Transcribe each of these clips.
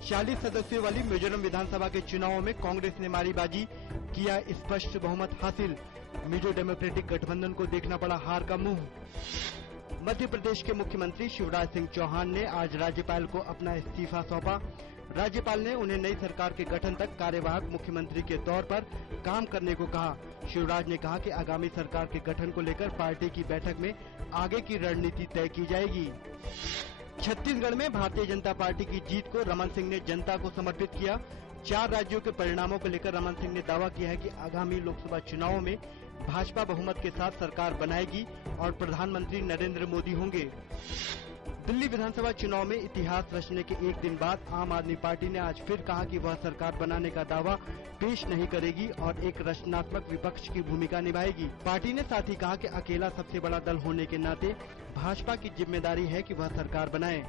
40 सदस्यों वाली मिजोरम विधानसभा के चुनावों में कांग्रेस ने मारी बाजी, किया स्पष्ट बहुमत हासिल। मिजो डेमोक्रेटिक गठबंधन को देखना पड़ा हार का मुंह। मध्य प्रदेश के मुख्यमंत्री शिवराज सिंह चौहान ने आज राज्यपाल को अपना इस्तीफा सौंपा। राज्यपाल ने उन्हें नई सरकार के गठन तक कार्यवाहक मुख्यमंत्री के तौर पर काम करने को कहा। शिवराज ने कहा कि आगामी सरकार के गठन को लेकर पार्टी की बैठक में आगे की रणनीति तय की जाएगी। छत्तीसगढ़ में भारतीय जनता पार्टी की जीत को रमन सिंह ने जनता को समर्पित किया। 4 राज्यों के परिणामों को लेकर रमन सिंह ने दावा किया है कि आगामी लोकसभा चुनावों में भाजपा बहुमत के साथ सरकार बनाएगी और प्रधानमंत्री नरेंद्र मोदी होंगे। दिल्ली विधानसभा चुनाव में इतिहास रचने के एक दिन बाद आम आदमी पार्टी ने आज फिर कहा कि वह सरकार बनाने का दावा पेश नहीं करेगी और एक रचनात्मक विपक्ष की भूमिका निभाएगी। पार्टी ने साथ ही कहा कि अकेला सबसे बड़ा दल होने के नाते भाजपा की जिम्मेदारी है कि वह सरकार बनाए।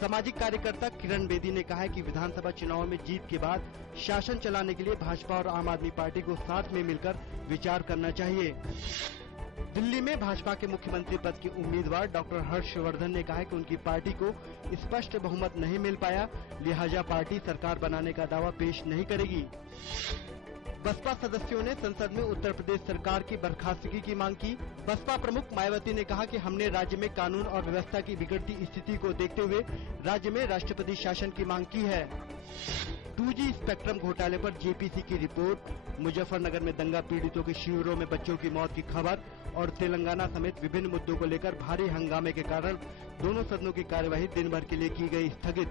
सामाजिक कार्यकर्ता किरण बेदी ने कहा है कि विधानसभा चुनाव में जीत के बाद शासन चलाने के लिए भाजपा और आम आदमी पार्टी को साथ में मिलकर विचार करना चाहिए। दिल्ली में भाजपा के मुख्यमंत्री पद के उम्मीदवार डॉक्टर हर्षवर्धन ने कहा है कि उनकी पार्टी को स्पष्ट बहुमत नहीं मिल पाया, लिहाजा पार्टी सरकार बनाने का दावा पेश नहीं करेगी। बसपा सदस्यों ने संसद में उत्तर प्रदेश सरकार की बर्खास्तगी की मांग की। बसपा प्रमुख मायावती ने कहा कि हमने राज्य में कानून और व्यवस्था की बिगड़ती स्थिति को देखते हुए राज्य में राष्ट्रपति शासन की मांग की है। 2G स्पेक्ट्रम घोटाले पर जेपीसी की रिपोर्ट, मुजफ्फरनगर में दंगा पीड़ितों के शिविरों में बच्चों की मौत की खबर और तेलंगाना समेत विभिन्न मुद्दों को लेकर भारी हंगामे के कारण दोनों सदनों की कार्यवाही दिन भर के लिए की गई स्थगित।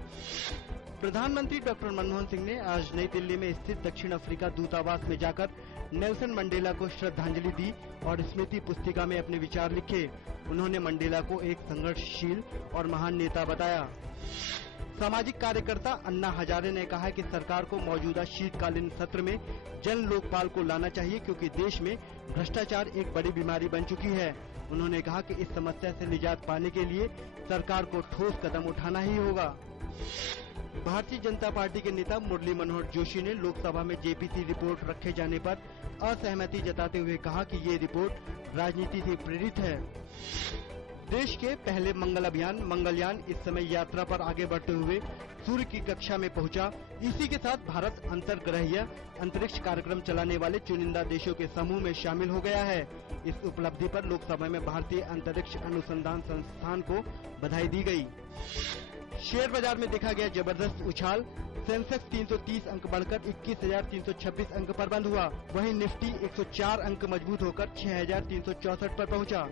प्रधानमंत्री डॉक्टर मनमोहन सिंह ने आज नई दिल्ली में स्थित दक्षिण अफ्रीका दूतावास में जाकर नेल्सन मंडेला को श्रद्धांजलि दी और स्मृति पुस्तिका में अपने विचार लिखे। उन्होंने मंडेला को एक संघर्षशील और महान नेता बताया। सामाजिक कार्यकर्ता अन्ना हजारे ने कहा है कि सरकार को मौजूदा शीतकालीन सत्र में जन लोकपाल को लाना चाहिए क्योंकि देश में भ्रष्टाचार एक बड़ी बीमारी बन चुकी है। उन्होंने कहा कि इस समस्या से निजात पाने के लिए सरकार को ठोस कदम उठाना ही होगा। भारतीय जनता पार्टी के नेता मुरली मनोहर जोशी ने लोकसभा में जेपीसी रिपोर्ट रखे जाने पर असहमति जताते हुए कहा कि ये रिपोर्ट राजनीति से प्रेरित है। देश के पहले मंगल अभियान मंगलयान इस समय यात्रा पर आगे बढ़ते हुए सूर्य की कक्षा में पहुंचा। इसी के साथ भारत अंतर्ग्रहीय अंतरिक्ष कार्यक्रम चलाने वाले चुनिंदा देशों के समूह में शामिल हो गया है। इस उपलब्धि पर लोकसभा में भारतीय अंतरिक्ष अनुसंधान संस्थान को बधाई दी गई। शेयर बाजार में देखा गया जबरदस्त उछाल। सेंसेक्स 330 अंक बढ़कर 21,326 अंक पर बंद हुआ। वहीं निफ्टी 104 अंक मजबूत होकर 6,364 पर पहुंचा।